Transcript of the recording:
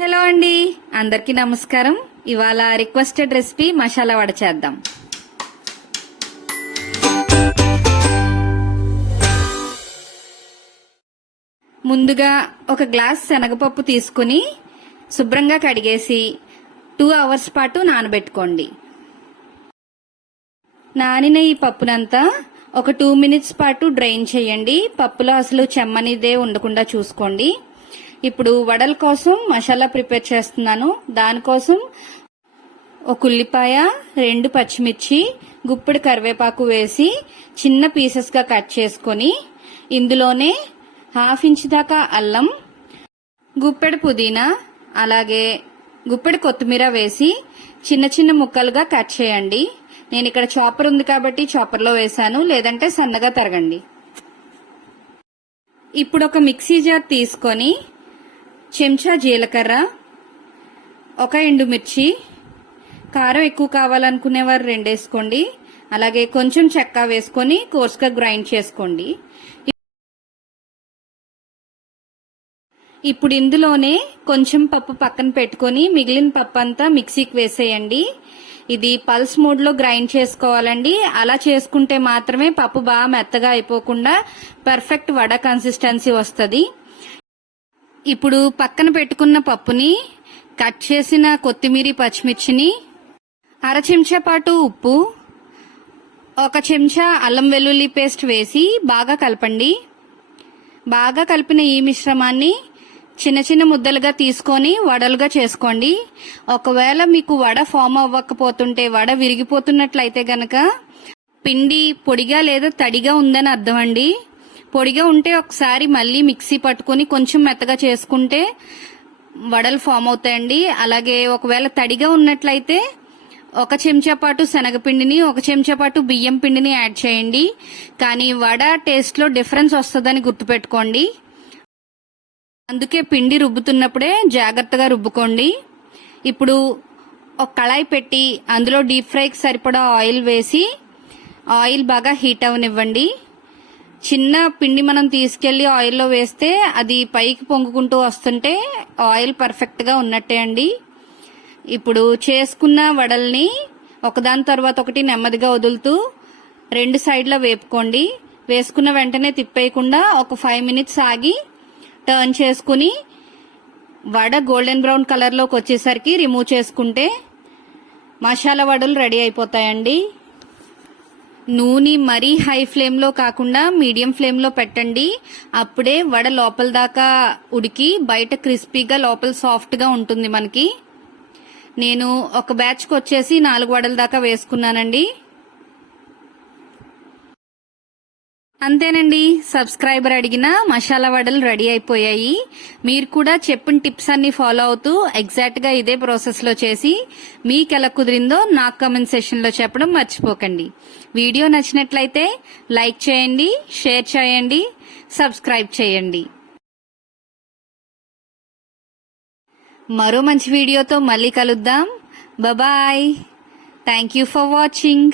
Hello అండి. అందరికీ నమస్కారం. ఇవాళ రిక్వెస్టెడ్ రెసిపీ మసాలా వడ చేద్దాం. ముందుగా ఒక గ్లాస్ శనగపప్పు తీసుకుని శుభ్రంగా కడిగేసి టూ అవర్స్ పాటు నానబెట్టుకోండి. నానిన ఈ పప్పునంతా ఒక టూ మినిట్స్ పాటు డ్రైన్ చేయండి. పప్పులో అసలు చెమ్మనిదే ఉండకుండా చూసుకోండి. ఇప్పుడు వడల కోసం మసాలా ప్రిపేర్ చేస్తున్నాను. దానికోసం ఒక ఉల్లిపాయ రెండు పచ్చిమిర్చి గుప్పెడు కరివేపాకు వేసి చిన్న పీసెస్గా కట్ చేసుకొని ఇందులోనే హాఫ్ ఇంచ్ దాకా అల్లం గుప్పెడు పుదీనా అలాగే గుప్పెడు కొత్తిమీర వేసి చిన్న చిన్న ముక్కలుగా కట్ చేయండి. నేను ఇక్కడ చాపర్ ఉంది కాబట్టి చాపర్లో వేశాను లేదంటే సన్నగా తరగండి. ఇప్పుడు ఒక మిక్సీ జార్ తీసుకొని చెంచా జీలకర్ర ఒక ఎండుమిర్చి కారం ఎక్కువ కావాలనుకునేవారు రెండు వేసుకోండి అలాగే కొంచెం చెక్క వేసుకొని కోర్స్గా గ్రైండ్ చేసుకోండి. ఇప్పుడు ఇందులోనే కొంచెం పప్పు పక్కన పెట్టుకొని మిగిలిన పప్పు అంతా మిక్సీకి వేసేయండి. ఇది పల్స్ మోడ్లో గ్రైండ్ చేసుకోవాలండి. అలా చేసుకుంటే మాత్రమే పప్పు బాగా మెత్తగా అయిపోకుండా పర్ఫెక్ట్ వడ కన్సిస్టెన్సీ వస్తుంది. ఇప్పుడు పక్కన పెట్టుకున్న పప్పుని కట్ చేసిన కొత్తిమీర పచ్చిమిర్చిని అర చెంచా పాటు ఉప్పు ఒక చెంచా అల్లం వెల్లుల్లి పేస్ట్ వేసి బాగా కలపండి. బాగా కలిపిన ఈ మిశ్రమాన్ని చిన్న చిన్న ముద్దలుగా తీసుకొని వడలుగా చేసుకోండి. ఒకవేళ మీకు వడ ఫామ్ అవ్వకపోతుంటే వడ విరిగిపోతున్నట్లయితే గనక పిండి పొడిగా లేదా తడిగా ఉందని అర్థం అండి. పొడిగా ఉంటే ఒకసారి మళ్ళీ మిక్సీ పట్టుకొని కొంచెం మెత్తగా చేసుకుంటే వడలు ఫామ్ అవుతాయండి. అలాగే ఒకవేళ తడిగా ఉన్నట్లయితే ఒక చెంచా పాటు శనగపిండిని ఒక చెంచా పాటు బియ్యం పిండిని యాడ్ చేయండి. కానీ వడ టేస్ట్లో డిఫరెన్స్ వస్తుందని గుర్తుపెట్టుకోండి. అందుకే పిండి రుబ్బుతున్నప్పుడే జాగ్రత్తగా రుబ్బుకోండి. ఇప్పుడు ఒక కళాయి పెట్టి అందులో డీప్ ఫ్రైకి సరిపడా ఆయిల్ వేసి ఆయిల్ బాగా హీట్ అవనివ్వండి. చిన్న పిండి మనం తీసుకెళ్ళి ఆయిల్లో వేస్తే అది పైకి పొంగుకుంటూ వస్తుంటే ఆయిల్ పర్ఫెక్ట్గా ఉన్నట్టే అండి. ఇప్పుడు చేసుకున్న వడల్ని ఒకదాని తర్వాత ఒకటి నెమ్మదిగా వదులుతూ రెండు సైడ్లో వేపుకోండి. వేసుకున్న వెంటనే తిప్పేయకుండా ఒక ఫైవ్ మినిట్స్ ఆగి టర్న్ చేసుకుని వడ గోల్డెన్ బ్రౌన్ కలర్లోకి వచ్చేసరికి రిమూవ్ చేసుకుంటే మసాలా వడలు రెడీ అయిపోతాయండి. నూనె మరీ హై ఫ్లేమ్లో కాకుండా మీడియం ఫ్లేమ్లో పెట్టండి. అప్పుడే వడ లోపల దాకా ఉడికి బయట క్రిస్పీగా లోపల సాఫ్ట్గా ఉంటుంది మనకి. నేను ఒక బ్యాచ్కి వచ్చేసి నాలుగు వడల దాకా వేసుకున్నానండి. అంతేనండి. సబ్స్క్రైబర్ అడిగిన మసాలా వడలు రెడీ అయిపోయాయి. మీరు కూడా చెప్పిన టిప్స్ అన్ని ఫాలో అవుతూ ఎగ్జాక్ట్గా ఇదే ప్రాసెస్లో చేసి మీకు ఎలా కుదిరిందో నాకు కమెంట్ సెషన్లో చెప్పడం మర్చిపోకండి. వీడియో నచ్చినట్లయితే లైక్ చేయండి షేర్ చేయండి సబ్స్క్రైబ్ చేయండి. మరో మంచి వీడియోతో మళ్ళీ కలుద్దాం. Bye thank you for watching